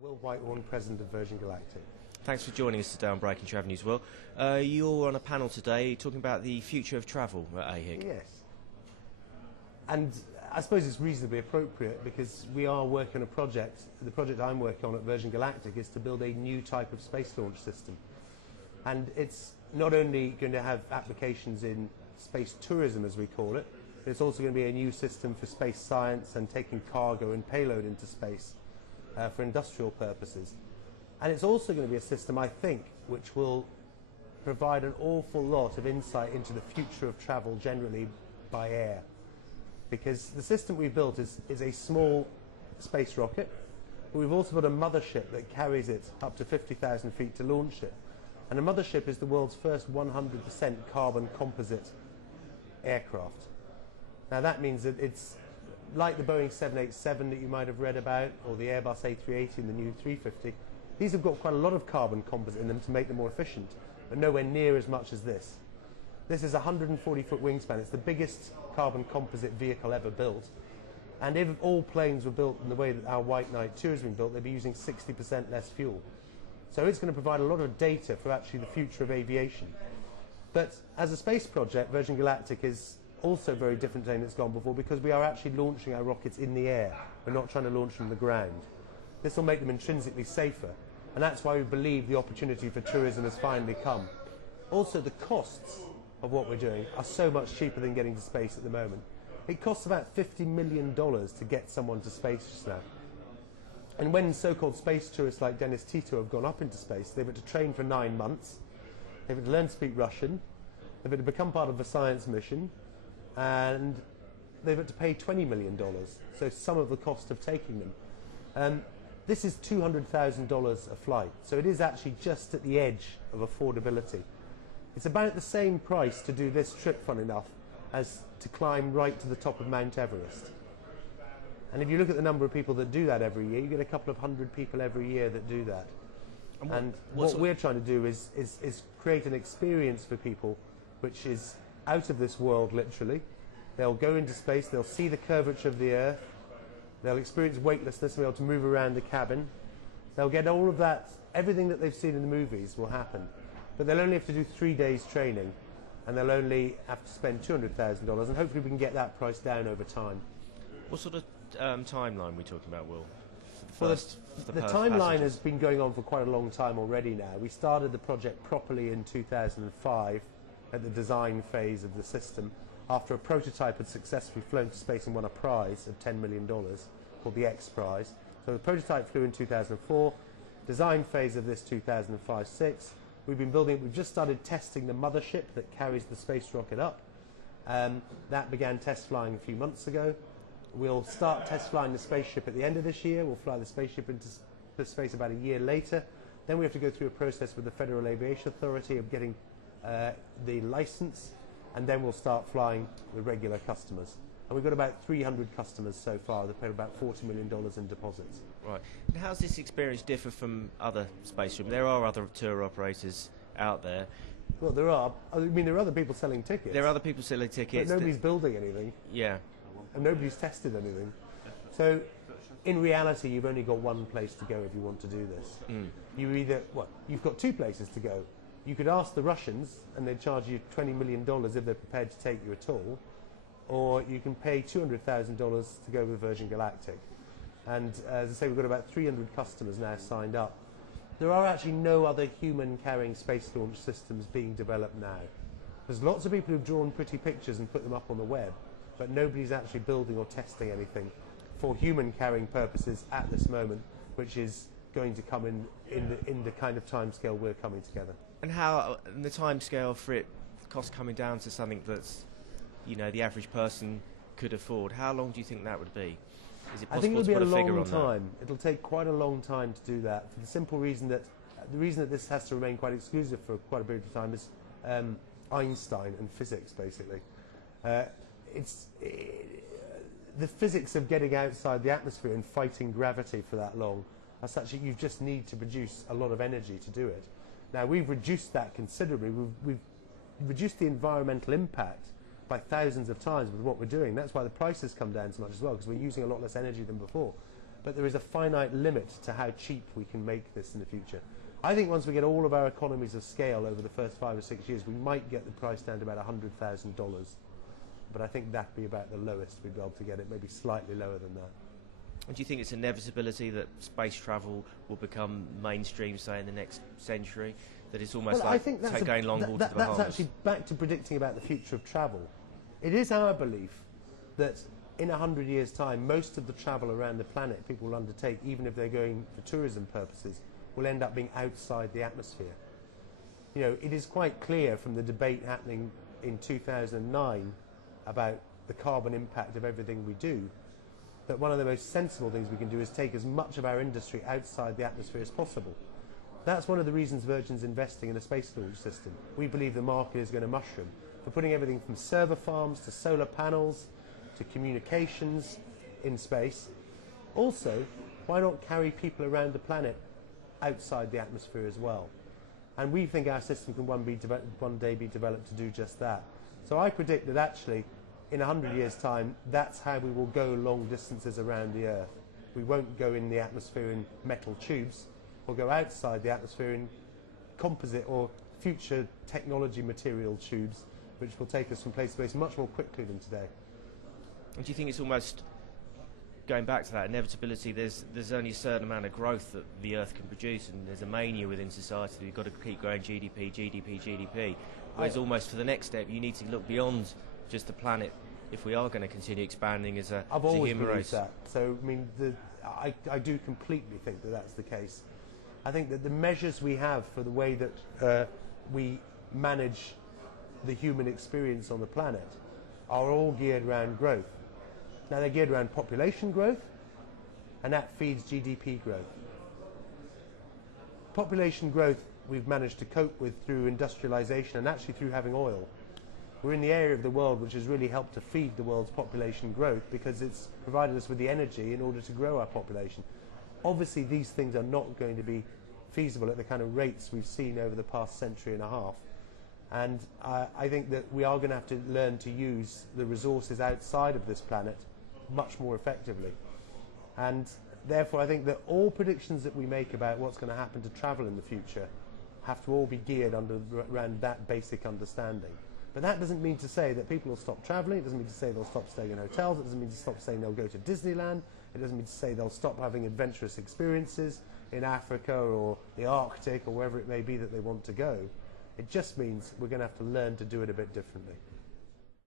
Will Whitehorn, President of Virgin Galactic. Thanks for joining us today on Breaking Travel News, Will. You're on a panel today talking about the future of travel at AHIC. Yes. And I suppose it's reasonably appropriate because we are working on a project. The project I'm working on at Virgin Galactic is to build a new type of space launch system. And it's not only going to have applications in space tourism, as we call it, but it's also going to be a new system for space science and taking cargo and payload into space for industrial purposes. And it's also going to be a system, I think, which will provide an awful lot of insight into the future of travel generally by air. Because the system we've built is a small space rocket, but we've also got a mothership that carries it up to 50,000 feet to launch it. And a mothership is the world's first 100% carbon composite aircraft. Now that means that it's like the Boeing 787 that you might have read about, or the Airbus A380 and the new 350. These have got quite a lot of carbon composite in them to make them more efficient, but nowhere near as much as this. This is a 140-foot wingspan. It's the biggest carbon composite vehicle ever built. And if all planes were built in the way that our White Knight 2 has been built, they'd be using 60% less fuel. So it's going to provide a lot of data for actually the future of aviation. But as a space project, Virgin Galactic is also very different to anything that's gone before because we are actually launching our rockets in the air. We're not trying to launch from the ground. This will make them intrinsically safer. And that's why we believe the opportunity for tourism has finally come. Also, the costs of what we're doing are so much cheaper than getting to space at the moment. It costs about $50 million to get someone to space just now. And when so-called space tourists like Dennis Tito have gone up into space, they've had to train for 9 months, they've had to learn to speak Russian, they've had to become part of a science mission, and they've had to pay $20 million, so some of the cost of taking them. This is $200,000 a flight, so it is actually just at the edge of affordability. It's about the same price to do this trip, fun enough, as to climb right to the top of Mount Everest. And if you look at the number of people that do that every year, you get a couple of hundred people every year that do that. And what we're trying to do is create an experience for people which is out of this world, literally. They'll go into space, they'll see the curvature of the Earth, they'll experience weightlessness and be able to move around the cabin. They'll get all of that, everything that they've seen in the movies will happen. But they'll only have to do 3 days training, and they'll only have to spend $200,000, and hopefully we can get that price down over time. What sort of timeline are we talking about, Will? Well, the timeline has been going on for quite a long time already now. We started the project properly in 2005 at the design phase of the system, after a prototype had successfully flown to space and won a prize of $10 million called the X Prize. So the prototype flew in 2004, design phase of this 2005-06. We've just started testing the mothership that carries the space rocket up. That began test flying a few months ago. We'll start test flying the spaceship at the end of this year. We'll fly the spaceship into space about a year later. Then we have to go through a process with the Federal Aviation Authority of getting the license, and then we'll start flying with regular customers. And we've got about 300 customers so far. They've paid about $40 million in deposits. Right. And how does this experience differ from other space trips? There are other tour operators out there. Well, there are. I mean, there are other people selling tickets. There are other people selling tickets. But nobody's building anything. Yeah. And nobody's tested anything. So, in reality, you've only got one place to go if you want to do this. You've got 2 places to go. You could ask the Russians, and they'd charge you $20 million if they're prepared to take you at all, or you can pay $200,000 to go with Virgin Galactic. And as I say, we've got about 300 customers now signed up. There are actually no other human-carrying space launch systems being developed now. There's lots of people who've drawn pretty pictures and put them up on the web, but nobody's actually building or testing anything for human-carrying purposes at this moment, which is going to come in the kind of timescale we're coming together. And how the timescale for it, cost coming down to something that's, the average person could afford? How long do you think that would be? Is it possible I think it'll be to put a a figure long on time. It'll take quite a long time to do that, for the simple reason that this has to remain quite exclusive for quite a period of time is Einstein and physics, basically. The physics of getting outside the atmosphere and fighting gravity for that long are such that you just need to produce a lot of energy to do it. Now, we've reduced that considerably. We've reduced the environmental impact by thousands of times with what we're doing. That's why the price has come down so much as well, because we're using a lot less energy than before. but there is a finite limit to how cheap we can make this in the future. I think once we get all of our economies of scale over the first 5 or 6 years, we might get the price down to about $100,000. But I think that'd be about the lowest we'd be able to get it, maybe slightly lower than that. And do you think it's an inevitability that space travel will become mainstream, say, in the next century? That it's almost like going long haul to the Bahamas? That's actually back to predicting about the future of travel. It is our belief that in 100 years' time, most of the travel around the planet people will undertake, even if they're going for tourism purposes, will end up being outside the atmosphere. You know, it is quite clear from the debate happening in 2009 about the carbon impact of everything we do, that one of the most sensible things we can do is take as much of our industry outside the atmosphere as possible. That's one of the reasons Virgin's investing in a space launch system. We believe the market is going to mushroom for putting everything from server farms to solar panels to communications in space. Also, why not carry people around the planet outside the atmosphere as well? And we think our system can one day be developed to do just that. So I predict that actually in 100 years' time, that's how we will go long distances around the Earth. We won't go in the atmosphere in metal tubes. We'll go outside the atmosphere in composite or future technology material tubes, which will take us from place to place much more quickly than today. And do you think it's almost, going back to that inevitability, there's only a certain amount of growth that the Earth can produce, and there's a mania within society that you've got to keep growing GDP. Whereas almost for the next step, you need to look beyond just the planet if we are going to continue expanding as a human race. I've always believed that. So, I mean, I do completely think that that's the case. I think that the measures we have for the way that we manage the human experience on the planet are all geared around growth. Now, they're geared around population growth, and that feeds GDP growth. Population growth we've managed to cope with through industrialization and actually through having oil. We're in the area of the world which has really helped to feed the world's population growth because it's provided us with the energy in order to grow our population. Obviously, these things are not going to be feasible at the kind of rates we've seen over the past century and a half. And I think that we are going to have to learn to use the resources outside of this planet much more effectively. And therefore, I think that all predictions that we make about what's going to happen to travel in the future have to all be geared around that basic understanding. But that doesn't mean to say that people will stop travelling. It doesn't mean to say they'll stop staying in hotels. It doesn't mean to stop saying they'll go to Disneyland. It doesn't mean to say they'll stop having adventurous experiences in Africa or the Arctic or wherever it may be that they want to go. It just means we're going to have to learn to do it a bit differently.